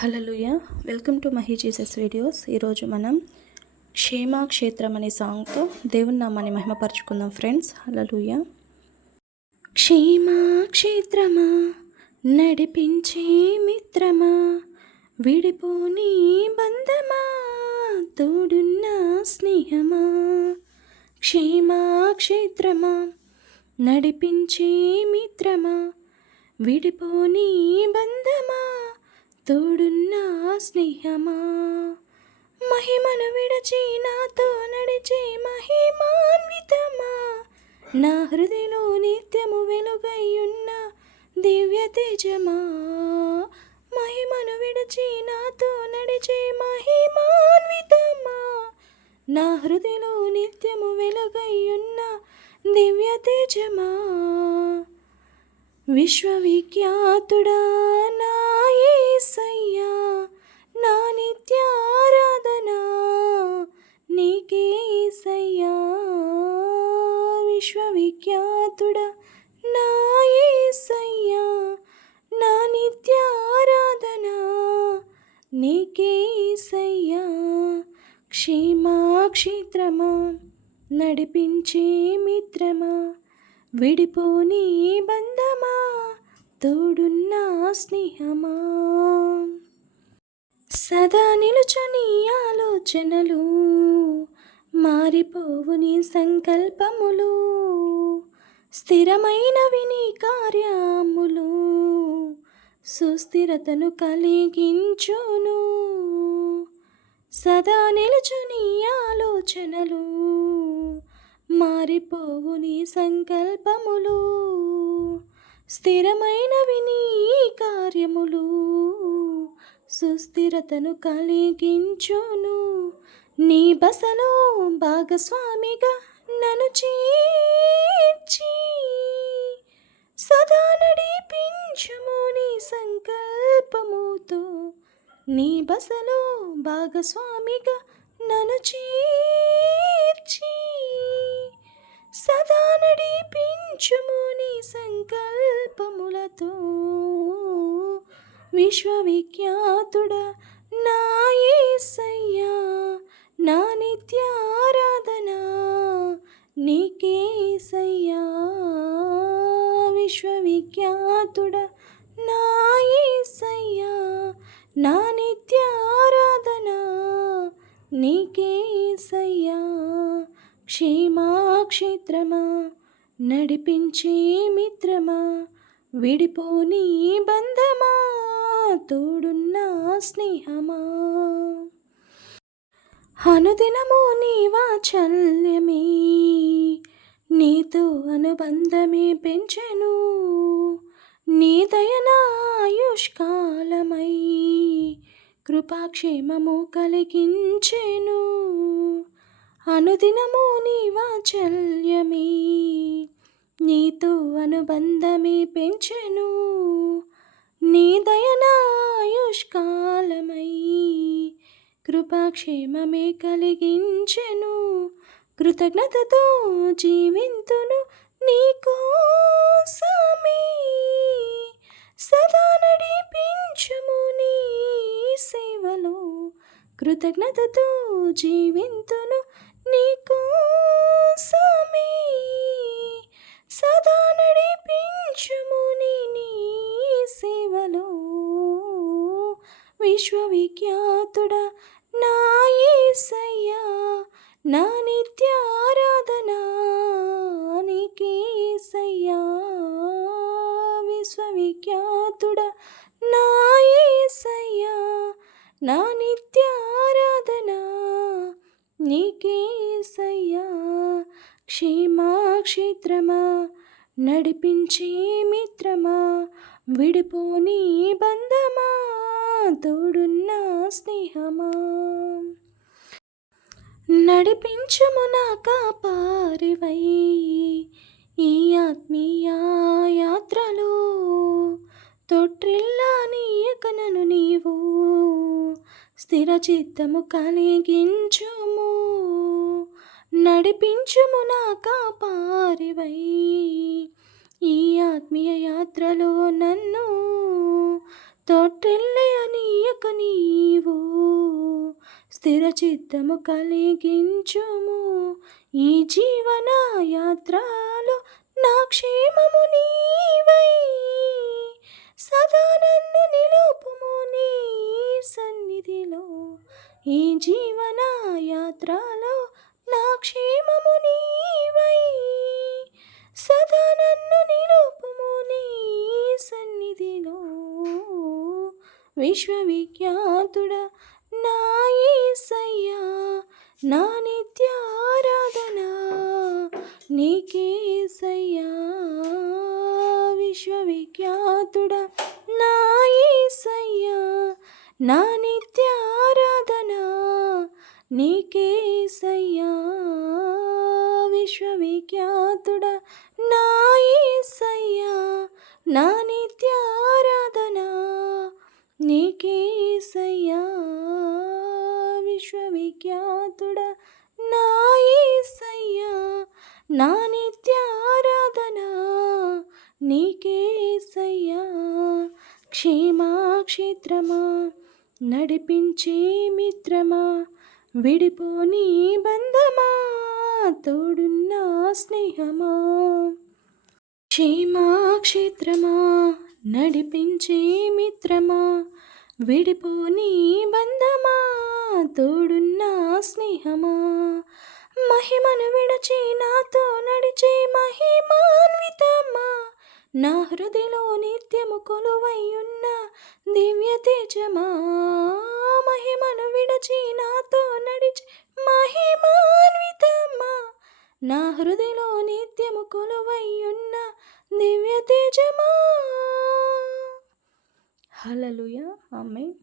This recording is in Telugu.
Hallelujah. Welcome to Mahi Jesus videos. ఈరోజు మనం క్షేమాక్షేత్రం అనే సాంగ్తో దేవుని నామాన్ని మహిమపరచుకుందాం ఫ్రెండ్స్. హల్లెలూయా. క్షేమాక్షేత్రమా, నడిపించే మిత్రమా, విడిపోని బంధమా, తోడున్న స్నేహమా. క్షేమాక్షేత్రమా, నడిపించే మిత్రమా, విడిపోని బంధమా, తోడున్న స్నేహమా. మహిమను విడచి నాతో నడిచే మహిమాన్వితమా, నా హృదయలో నిత్యము వెలుగైయున్న దివ్య తేజమా. మహిమను విడచి నాతో నడిచే మహిమాన్వితమా, నా హృదయలో నిత్యము వెలుగైయున్న దివ్య తేజమా. విశ్వవిఖ్యాతుడా నా యేసయ్యా, నా నిత్యారాధన నీకే యేసయ్యా. విశ్వవిఖ్యాతుడా నా యేసయ్యా, నా నిత్యారాధన నీకే యేసయ్యా. క్షేమాక్షేత్రమా, నడిపించే మిత్రమా, విడిపోని బంధమా, తోడున్న స్నేహమా. సదా నిలుచని ఆలోచనలు, మారిపోవు నీ సంకల్పములు, స్థిరమైనవి నీ కార్యములు, సుస్థిరతను కలిగించును. సదా నిలుచుని ఆలోచనలు, మారిపోవు నీ సంకల్పములు, స్థిరమైనవి నీ కార్యములు, సుస్థిరతను కలిగించును. నీ బసలో భాగస్వామిగా నన్ను చేర్చి, సదా నడిపించుము నీ సంకల్పముతో. నీ బసలో భాగస్వామిగా నన్ను చేర్చి, సదా నడిపించుము నీ సంకల్పములతో. విశ్వవిఖ్యాతుడా నా యేసయ్యా, నా నిత్యారాధన నీకే యేసయ్యా. విశ్వవిఖ్యాతుడా నా యేసయ్యా, నా నిత్యారాధన నీకే యేసయ్యా. క్షేమాక్షేత్రమా, నడిపించే మిత్రమా, విడిపోని బంధమా, తోడున్న స్నేహమా. అనుదినము నీ వాత్సల్యమే, నీతో అనుబంధమే పెంచెను. నీ దయనా ఆయుష్కాలమై కృపాక్షేమము కలిగించెను. అనుదినము నీ వాత్సల్యమే, నీతో అనుబంధమే పెంచెను. నీ దయనా ఆయుష్కాలమై కృపాక్షేమమే కలిగించెను. కృతజ్ఞతతో జీవింతును నీకోసమే, సదా నడిపించుము నీ సేవలో. కృతజ్ఞతతో జీవింతును నీకోసమే, సదా నడిపించుము నీ సేవలో. విశ్వవిఖ్యాతుడా నా యేసయ్యా, నా నిత్యారాధన నీకే యేసయ్యా. విశ్వవిఖ్యాతుడా నా యేసయ్యా, నా నిత్యారాధన నీకే యేసయ్యా. క్షేమాక్షేత్రమా, నడిపించే మిత్రమా, విడిపోని బంధమా, తోడున్న స్నేహమా. నడిపించుము నా కాపారివై ఈ ఆత్మీయ యాత్రలో, తొట్టిల్లా నీయకనను నీవు స్థిర చిత్తము కలిగించుము. నడిపించుము నా కాపారివై ఈ ఆత్మీయ యాత్రలో నన్ను తొట్టిల్లయనీయక విడువక నీవు స్థిర చిత్తము కలిగించుము. ఈ జీవన యాత్రలో నా క్షేమము నీవై సదా నన్ను నిలుపుము నీ సన్నిధిలో. ఈ జీవన యాత్రలో నా క్షేమము నీవై సదా నన్ను నిలుపుము నీ సన్నిధిలో. విశ్వవిఖ్యాతుడా నా యేసయ్యా, నా నిత్యారాధన నీకేసయ్యా. విశ్వవిఖ్యాతుడా నా యేసయ్యా, నా నిత్యారాధన నీకేసయ్యా. విశ్వవిఖ్యాతుడా నా యేసయ్యా, నా నిత్యారాధన నీకేసయ్యా. విశ్వవిఖ్యాతుడా నా యేసయ్యా, నా నిత్యారాధన నీకేసయ్యా. క్షేమాక్షేత్రమా, నడిపించే మిత్రమా, విడిపోని బంధమా, తోడున్న స్నేహమా. క్షేమాక్షేత్రమా, నడిపించే మిత్రమా, విడిపోని బంధమా, తోడున్న స్నేహమా. మహిమను విడచి నాతో నడిచే మహిమాన్వితమా, నా హృదయలో నిత్యము కొలువైయున్న దివ్య తేజమా. మహిమను విడచి నాతో నడిచే మహిమాన్వితమా, నా హృదయలో నిత్యము కొలువైయున్న దివ్య తేజమా. హల్లెలూయా. ఆమేన్.